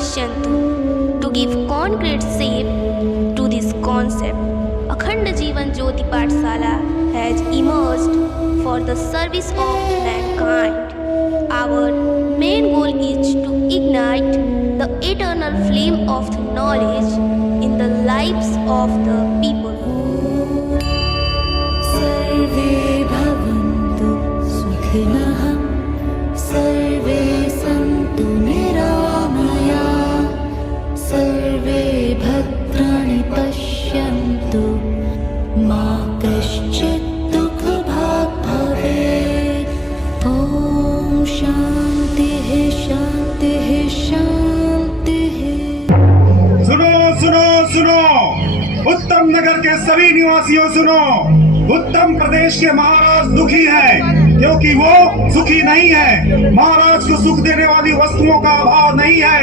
पश्यन्तु. To give concrete shape to this concept, Akhand Jeevan Jyoti Pathshala has emerged for the service of mankind. Our main goal is to ignite the eternal flame of knowledge in the lives of the people. सर्वे भवन्तु सुखिनः सर्वे सन्तु निरामया सर्वे भद्राणि पश्यन्तु मा कश्चित् दुःखभाग् भवेत्. ॐ शान्तिः शान्तिः शान्तिः. सुनो सुनो सुनो, उत्तम नगर के सभी निवासियों सुनो. उत्तम प्रदेश के महाराज दुखी हैं क्योंकि वो सुखी नहीं है. महाराज को सुख देने वाली वस्तुओं का अभाव नहीं है,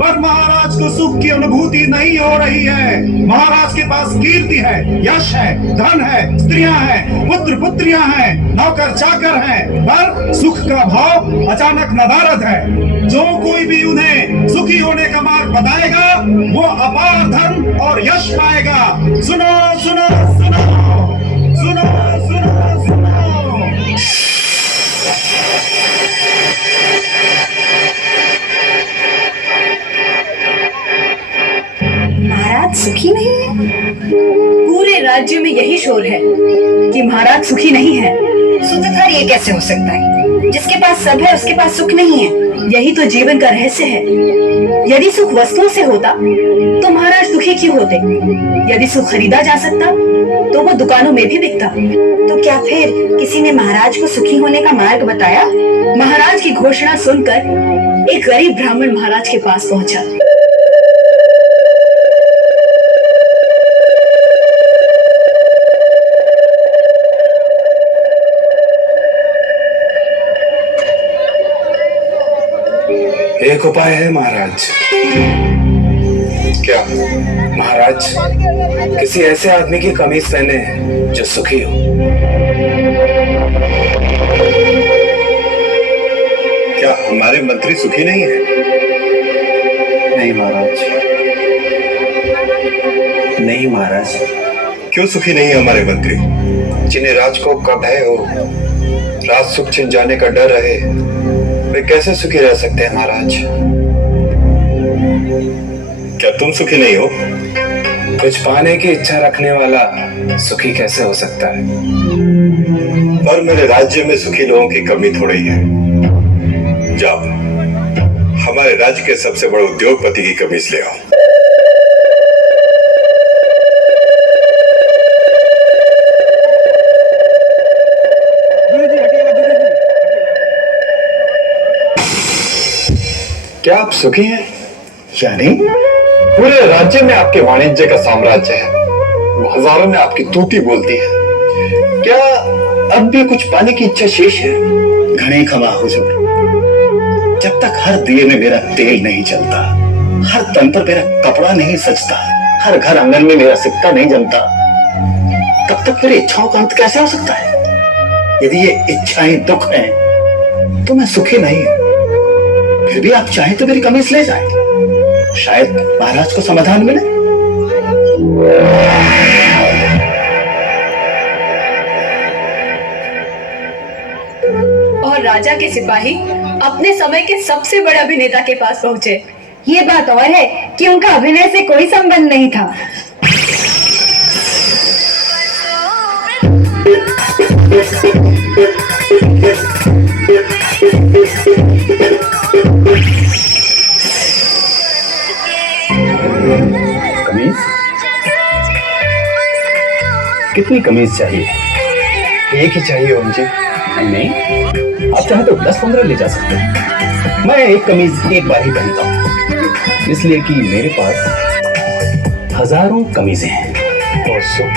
पर महाराज को सुख की अनुभूति नहीं हो रही है. महाराज के पास कीर्ति है, यश है, धन है, स्त्रियां हैं, पुत्र पुत्रियां हैं, नौकर चाकर हैं, पर सुख का भाव अचानक नदारद है. जो कोई भी उन्हें सुखी होने का मार्ग बताएगा वो अपार धन और यश पाएगा. सुनो सुनो सुनो सुनो सुनो सुनो. महाराज सुखी नहीं है? पूरे राज्य में यही शोर है कि महाराज सुखी नहीं है. सूत्रधार ये कैसे हो सकता है? जिसके पास सब है उसके पास सुख नहीं है. यही तो जीवन का रहस्य है. यदि सुख वस्तुओं से होता तो महाराज दुखी क्यों होते? यदि सुख खरीदा जा सकता तो वो दुकानों में भी बिकता. तो क्या फिर किसी ने महाराज को सुखी होने का मार्ग बताया? महाराज की घोषणा सुनकर एक गरीब ब्राह्मण महाराज के पास पहुंचा. एक उपाय है महाराज. क्या? महाराज, किसी ऐसे आदमी की कमीज पहने जो सुखी हो. क्या हमारे मंत्री सुखी नहीं है? नहीं महाराज, नहीं महाराज. क्यों सुखी नहीं है हमारे मंत्री? जिन्हें राज को का भय हो, राज सुख छिन जाने का डर रहे, वे कैसे सुखी रह सकते हैं महाराज? क्या तुम सुखी नहीं हो? कुछ पाने की इच्छा रखने वाला सुखी कैसे हो सकता है? पर मेरे राज्य में सुखी लोगों की कमी थोड़ी है. जाओ, हमारे राज्य के सबसे बड़े उद्योगपति की कमीज ले आओ. क्या आप सुखी हैं? यानी पूरे राज्य में आपके वाणिज्य का साम्राज्य है, हजारों में आपकी तूती बोलती है. क्या अब भी कुछ पाने की इच्छा शेष है? घने खमा हुजूर, जब तक हर दिए में मेरा तेल नहीं जलता, हर तन पर मेरा कपड़ा नहीं सजता, हर घर आंगन में मेरा सिक्का नहीं जमता, तब तक मेरी इच्छाओं का अंत कैसे हो सकता है? यदि ये इच्छाएं दुख हैं तो मैं सुखी नहीं हूं. फिर भी आप चाहें तो मेरी कमीज ले जाएं, शायद महाराज को समाधान मिले. और राजा के सिपाही अपने समय के सबसे बड़े अभिनेता के पास पहुंचे. ये बात और है कि उनका अभिनय से कोई संबंध नहीं था. कमीज? कितनी कमीज चाहिए? एक ही चाहिए ओम जी. नहीं नहीं, आप चाहे तो 10-15 ले जा सकते हैं. मैं एक कमीज एक बार ही पहनता हूँ, इसलिए कि मेरे पास हजारों कमीजें हैं. और सुख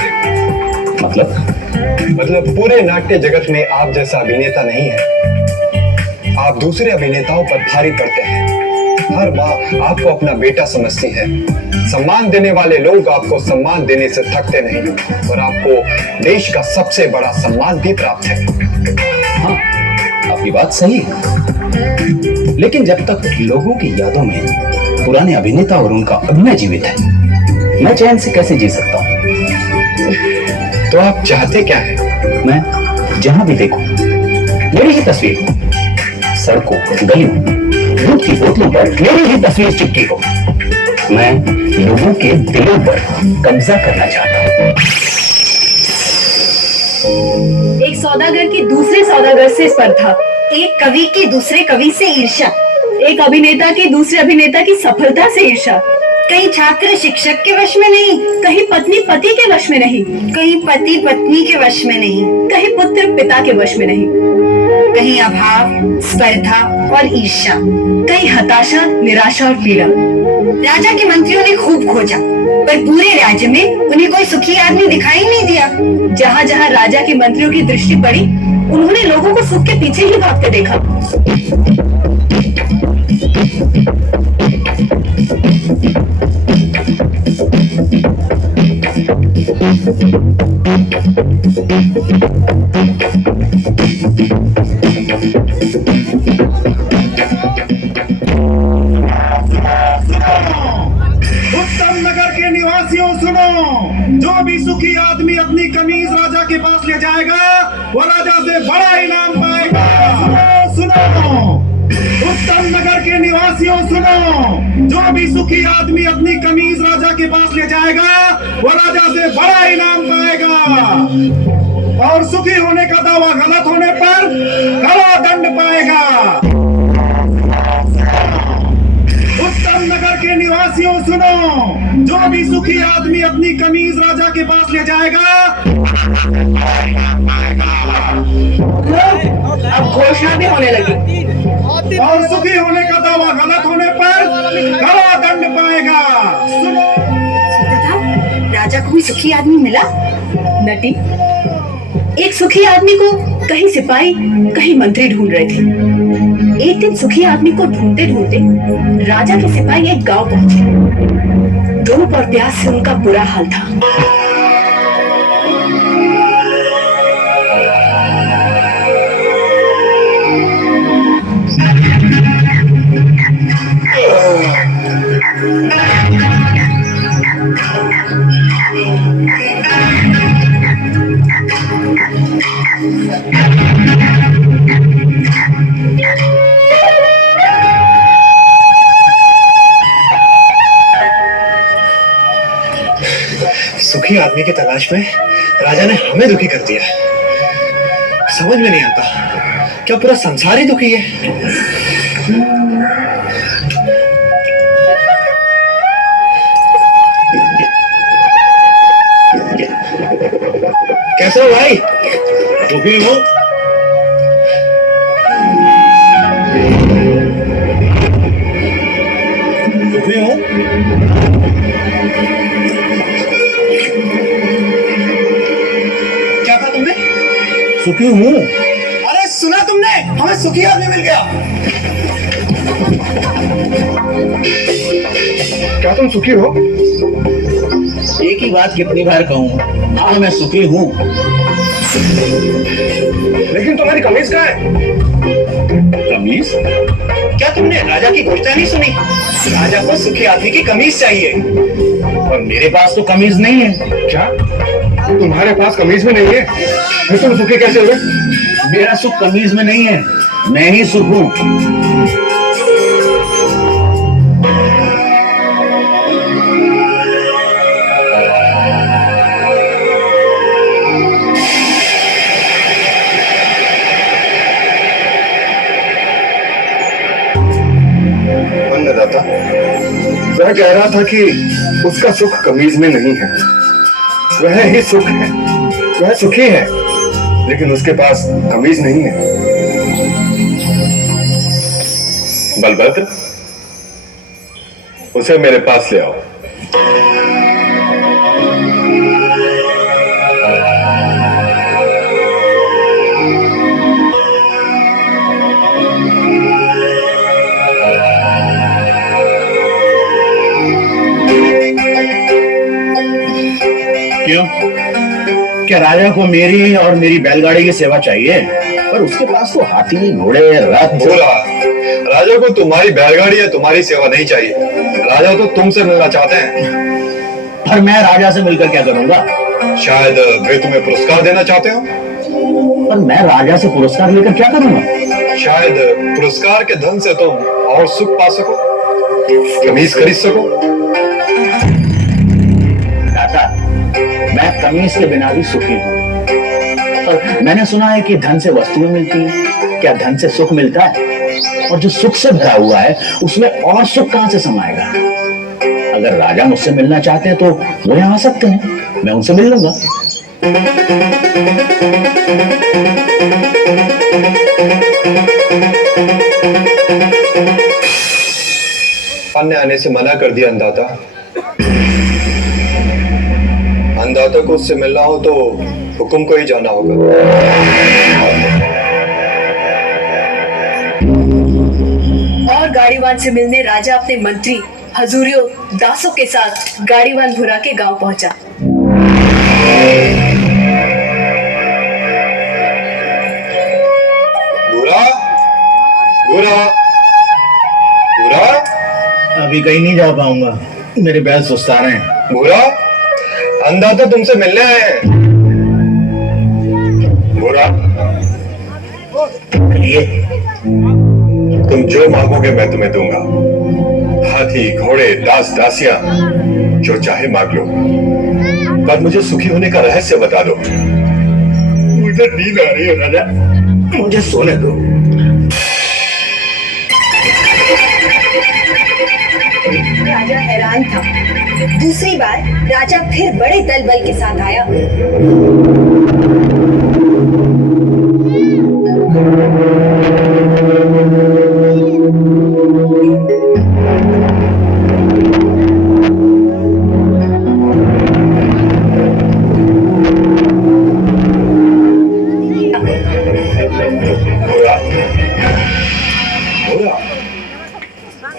मतलब पूरे नाट्य जगत में आप जैसा अभिनेता नहीं है. आप दूसरे अभिनेताओं पर भारी पड़ते हैं. हर माँ आपको अपना बेटा समझती है. सम्मान देने वाले लोग आपको सम्मान देने से थकते नहीं, और आपको देश का सबसे बड़ा सम्मान भी प्राप्त है. हाँ, आपकी बात सही है, लेकिन जब तक लोगों की यादों में पुराने अभिनेता और उनका अभिनय जीवित है। मैं चैन से कैसे जी सकता हूँ? तो आप चाहते क्या है? मैं जहां भी देखूं मेरी ही तस्वीर हो, सड़कों, गलियों, दूध की बोतलों पर मेरी ही तस्वीर चिपकी हो। मैं लोगों के दिलों पर कब्जा करना चाहता हूँ। एक सौदागर की दूसरे सौदागर से स्पर्धा, एक कवि की दूसरे कवि से ईर्ष्या, एक अभिनेता की दूसरे अभिनेता की सफलता से ईर्ष्या, कहीं छात्र शिक्षक के वश में नहीं, कहीं पत्नी पति के वश में नहीं, कहीं पति पत्नी के वश में नहीं, कहीं पुत्र पिता के वश में नहीं, कहीं अभाव, स्पर्धा और ईर्ष्या, कहीं हताशा, निराशा और पीड़ा। राजा के मंत्रियों ने खूब खोजा, पर पूरे राज्य में उन्हें कोई सुखी आदमी दिखाई नहीं दिया। जहाँ जहाँ राजा के मंत्रियों की दृष्टि पड़ी, उन्होंने लोगों को सुख के पीछे ही भागते देखा। उत्तम नगर के निवासियों सुनो, जो भी सुखी आदमी अपनी कमीज राजा के पास ले जाएगा वो राजा से बड़ा इनाम पाएगा। सुनो सुनो, उत्तम नगर के निवासियों सुनो, जो भी सुखी आदमी अपनी कमीज राजा के पास ले जाएगा वो राजा से बड़ा इनाम पाएगा, और सुखी होने का दावा गलत होने पर कड़ा दंड पाएगा। उत्तम नगर के निवासियों सुनो, जो भी सुखी आदमी अपनी कमीज राजा के पास ले जाएगा। अब घोषणा भी होने लगी, और सुखी होने का दावा गलत होने पर कड़ा दंड पाएगा। सुनो, राजा को भी सुखी आदमी मिला। नटी, एक सुखी आदमी को कहीं सिपाही कहीं मंत्री ढूंढ रहे थे। एक दिन सुखी आदमी को ढूंढते ढूंढते राजा के सिपाही एक गांव पहुंचे। धूप और प्यास से उनका बुरा हाल था। सुखी आदमी की तलाश में राजा ने हमें दुखी कर दिया। समझ में नहीं आता, क्या पूरा संसार ही दुखी है? कैसे हो भाई? दुखी हो? दुखी हो? क्या कहा तुमने? सुखी हूँ। अरे सुना तुमने? हमें सुखी आदमी मिल गया। क्या तुम सुखी हो? एक ही बात कितनी बार कहूँ, हाँ मैं सुखी हूँ। लेकिन तुम्हारी कमीज कहाँ है? कमीज? क्या तुमने राजा की घोषणा नहीं सुनी? राजा को सुखी आदमी की कमीज चाहिए। और मेरे पास तो कमीज नहीं है। क्या तुम्हारे पास कमीज भी नहीं है? फिर तुम सुखी कैसे हो गए? मेरा सुख कमीज में नहीं है, मैं ही सुख हूँ। अन्नदाता, वह कह रहा था कि उसका सुख कमीज में नहीं है, वह ही सुख है, वह सुखी है, लेकिन उसके पास कमीज नहीं है। बलभद्र, उसे मेरे पास ले आओ। क्यों? क्या राजा को मेरी और मेरी बैलगाड़ी की सेवा चाहिए? पर उसके पास तो हाथी, घोड़े, रथ। बोला, राजा को तुम्हारी बैलगाड़ी या तुम्हारी सेवा नहीं चाहिए, राजा तो तुमसे मिलना चाहते हैं। पर मैं राजा से मिलकर क्या करूंगा? शायद वे तुम्हें पुरस्कार देना चाहते हो। पर मैं राजा से पुरस्कार लेकर क्या करूंगा? शायद पुरस्कार के धन से तुम और सुख पा सको, कमीज खरीद सको। दादा, मैं कमीज के बिना भी सुखी हूँ। पर मैंने सुना है कि धन से वस्तुएं मिलती हैं। क्या धन से सुख मिलता है? और जो सुख से भरा हुआ है उसमें और सुख कहां से समाएगा? अगर राजा मुझसे मिलना चाहते हैं तो वो यहाँ आ सकते हैं, मैं उनसे मिल लूंगा। अन्य आने से मना कर दिया अंदाता। अंदाता को उससे मिलना हो तो हुकुम को ही जाना होगा। और गाड़ीवान से मिलने राजा अपने मंत्री हजूरियों दासों के साथ गाड़ीवान भुरा के गांव पहुंचा। भूरा, भूरा, भूरा, अभी कहीं नहीं जा पाऊंगा, मेरे बैल सुस्ता रहे हैं। भूरा, अंदाता तुमसे मिलने आए हैं। बुरा, ये तुम जो मांगोगे मैं तुम्हें दूंगा। हाथी, घोड़े, दास, दासियां, जो चाहे मांग लो, पर मुझे सुखी होने का रहस्य बता दो। मुझे नींद आ रही है राजा, मुझे सोने दो। राजा हैरान था। दूसरी बार राजा फिर बड़े दल बल के साथ आया।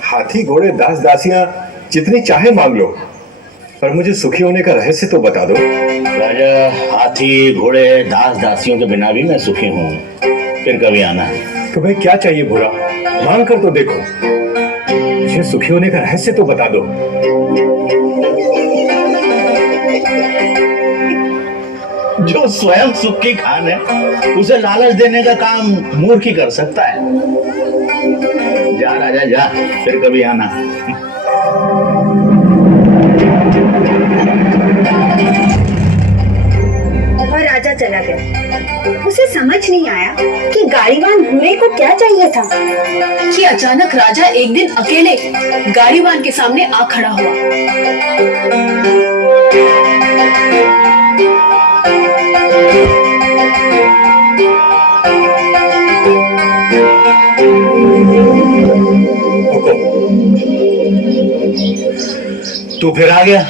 हाथी, घोड़े, दास, दासियां, जितनी चाहे मांग लो, पर मुझे सुखी होने का रहस्य तो बता दो। राजा, हाथी, घोड़े, दास, दासियों के बिना भी मैं सुखी हूँ। फिर कभी आना। तुम्हें क्या चाहिए बुरा? मांग कर तो देखो। मुझे सुखी होने का रहस्य तो बता दो। जो स्वयं सुख की खान है उसे लालच देने का काम मूर्ख ही कर सकता है। जा राजा जा, फिर कभी आना। और राजा चला गया। उसे समझ नहीं आया कि गाड़ीवान भूरे को क्या चाहिए था। कि अचानक राजा एक दिन अकेले गाड़ीवान के सामने आ खड़ा हुआ। तू फिर आ गया।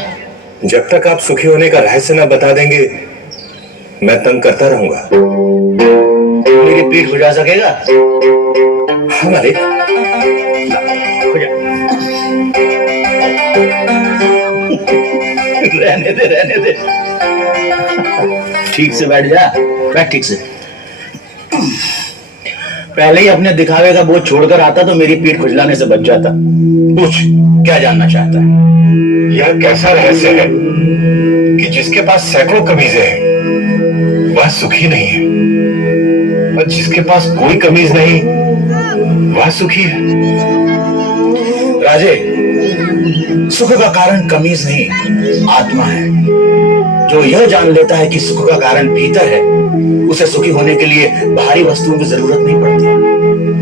जब तक आप सुखी होने का रहस्य न बता देंगे, मैं तंग करता रहूंगा। मेरी पीठ खुजा सकेगा? हमारे रहने दे, रहने दे। ठीक से बैठ जा, बैठ ठीक से। पहले ही अपने दिखावे का बोझ छोड़कर आता तो मेरी पीठ खुजलाने से बच जाता। पूछ, क्या जानना चाहता है? यह कैसा रहस्य है कि जिसके पास सैकड़ों कमीजें हैं वह सुखी नहीं है, और जिसके पास कोई कमीज नहीं वह सुखी है? राजे, सुख का कारण कमीज नहीं, आत्मा है। जो यह जान लेता है कि सुख का कारण भीतर है, उसे सुखी होने के लिए बाहरी वस्तुओं की जरूरत नहीं पड़ती।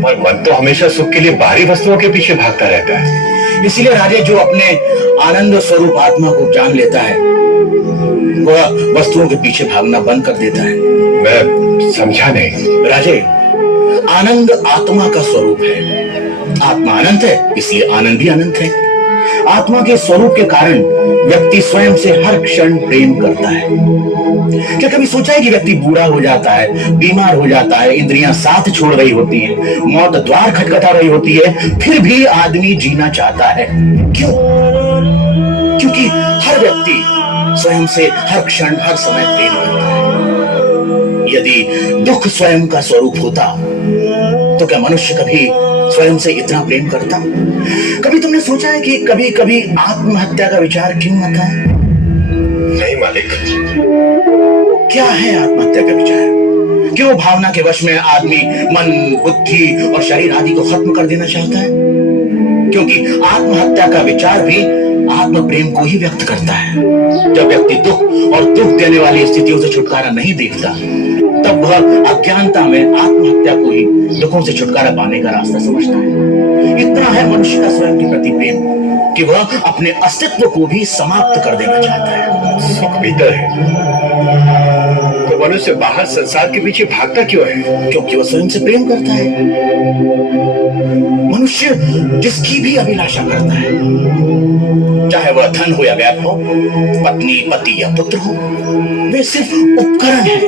और मन तो हमेशा सुख के लिए बाहरी वस्तुओं के पीछे भागता रहता है। इसीलिए राजे, जो अपने आनंद स्वरूप आत्मा को जान लेता है वह वस्तुओं के पीछे भागना बंद कर देता है। मैं समझा नहीं। राजे, आनंद आत्मा का स्वरूप है। आत्मा अनंत है, इसलिए आनंद भी अनंत है। आत्मा के स्वरूप के कारण व्यक्ति स्वयं से हर क्षण प्रेम करता है। क्या कभी सोचा है कि व्यक्ति बूढ़ा हो जाता है, बीमार हो जाता है, इंद्रियां साथ छोड़ रही होती हैं, मौत द्वार खटखटा रही होती है, फिर भी आदमी जीना चाहता है? क्यों? क्योंकि हर व्यक्ति स्वयं से हर क्षण, हर समय प्रेम करता है। यदि दुख स्वयं का स्वरूप होता तो क्या मनुष्य कभी स्वयं से इतना प्रेम करता? कभी तुमने सोचा है कि कभी कभी आत्महत्या का विचार क्यों आता है? नहीं मालिक। क्या है आत्महत्या का विचार? क्यों भावना के वश में आदमी मन, बुद्धि और शरीर आदि को खत्म कर देना चाहता है? क्योंकि आत्महत्या का विचार भी आत्म प्रेम को ही व्यक्त करता है। जब व्यक्ति दुख और दुख देने वाली स्थितियों से छुटकारा नहीं देखता, तब वह अज्ञानता में आत्महत्या को ही दुखों से छुटकारा पाने का रास्ता समझता है। इतना है मनुष्य का स्वयं के प्रति प्रेम कि वह अपने अस्तित्व को भी समाप्त कर देना चाहता है। सुख भीतर है तो मनुष्य बाहर संसार के पीछे भागता क्यों है? क्योंकि वह स्वयं से प्रेम करता है। मनुष्य जिसकी भी अभिलाषा करता है, चाहे वह धन हो या वैभव हो, पत्नी, पति या पुत्र हो, वे सिर्फ उपकरण हैं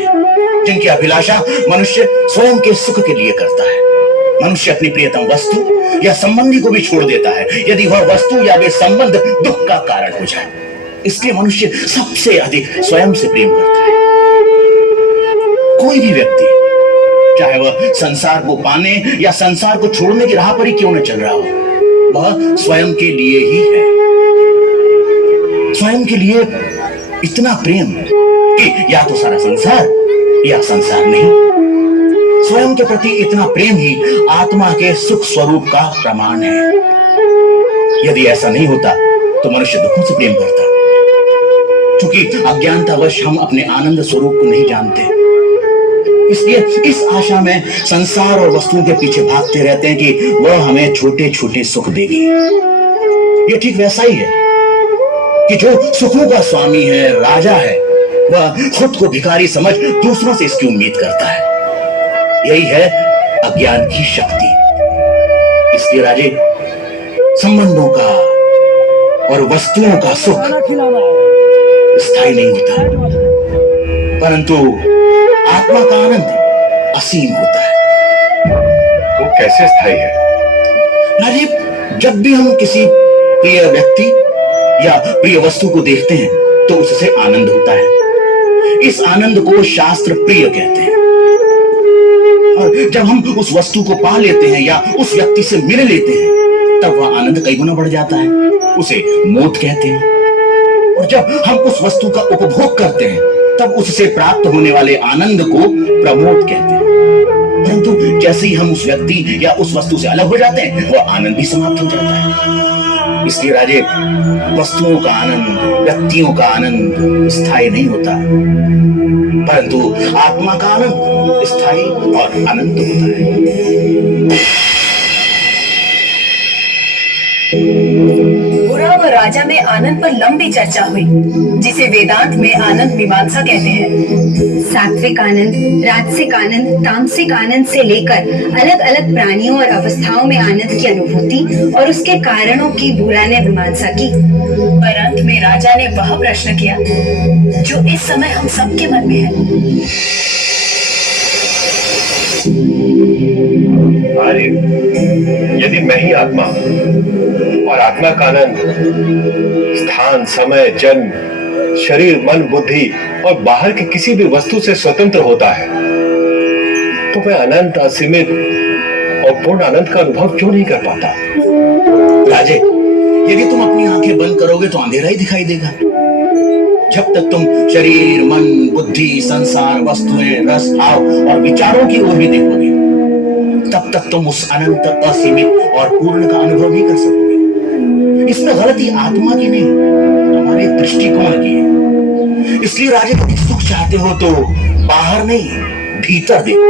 जिनकी अभिलाषा मनुष्य स्वयं के सुख के लिए करता है। मनुष्य अपनी प्रियतम वस्तु या संबंधी को भी छोड़ देता है यदि वह वस्तु या वे संबंध दुख का कारण हो जाए। इसलिए मनुष्य सबसे अधिक स्वयं से प्रेम करता है। कोई भी व्यक्ति, चाहे वह संसार को पाने या संसार को छोड़ने की राह पर ही क्यों न चल रहा हो, वह स्वयं के लिए ही है। स्वयं के लिए इतना प्रेम कि या तो सारा संसार या संसार नहीं। स्वयं के प्रति इतना प्रेम ही आत्मा के सुख स्वरूप का प्रमाण है। यदि ऐसा नहीं होता तो मनुष्य दुखों से प्रेम करता। क्योंकि अज्ञानतावश हम अपने आनंद स्वरूप को नहीं जानते, इसलिए इस आशा में संसार और वस्तुओं के पीछे भागते रहते हैं कि वह हमें छोटे छोटे सुख देगी। ये ठीक वैसा ही है कि जो सुखों का स्वामी है, राजा है, वह खुद को भिखारी समझ दूसरों से इसकी उम्मीद करता है। यही है अज्ञान की शक्ति। इसलिए राजे, संबंधों का और वस्तुओं का सुख स्थायी नहीं होता, परंतु आत्मा का आनंद असीम होता है। वो कैसे स्थायी है? राजीव, जब भी हम किसी प्रिय व्यक्ति या प्रिय वस्तु को देखते हैं तो उससे आनंद होता है। इस आनंद को शास्त्र प्रिय कहते हैं। और जब हम उस वस्तु को पा लेते हैं या उस व्यक्ति से मिल लेते हैं, तब वह आनंद कई गुना बढ़ जाता है। उसे मोद कहते हैं। और जब हम उस वस्तु का उपभोग करते हैं, तब उससे प्राप्त होने वाले आनंद को प्रमोद कहते हैं। परंतु जैसे ही हम उस व्यक्ति या उस वस्तु से अलग हो जाते हैं, वह आनंद भी समाप्त हो जाता है। इसलिए राजे, वस्तुओं का आनंद, व्यक्तियों का आनंद स्थायी नहीं होता, परंतु आत्मा का आनंद स्थायी और अनंत होता है। बुरा व राजा में आनंद पर लंबी चर्चा हुई, जिसे वेदांत में आनंद मीमांसा कहते हैं। सात्विक आनंद, राजसिक आनंद, तामसिक आनंद से लेकर अलग अलग प्राणियों और अवस्थाओं में आनंद की अनुभूति और उसके कारणों की बुरा ने मीमांसा की। पर अंत में राजा ने वह प्रश्न किया जो इस समय हम सबके मन में है। अरे, यदि मैं ही आत्मा और आत्मा का आनंद स्थान, समय, जन्म, शरीर, मन, बुद्धि और बाहर की किसी भी वस्तु से स्वतंत्र होता है, तो मैं अनंत, असीमित और पूर्ण आनंद का अनुभव क्यों नहीं कर पाता? राजे, यदि तुम अपनी आंखें बंद करोगे तो अंधेरा ही दिखाई देगा। जब तक तुम शरीर, मन, बुद्धि, संसार, वस्तुएं, रस, भाव और विचारों की ओर भी देखोगे, तब तक तुम उस अनंत, असीमित और पूर्ण का अनुभव नहीं कर सकोगे। इसमें गलती आत्मा की नहीं, हमारे दृष्टिकोण की है। इसलिए राजे, तुम सुख चाहते हो तो बाहर नहीं, भीतर देखो।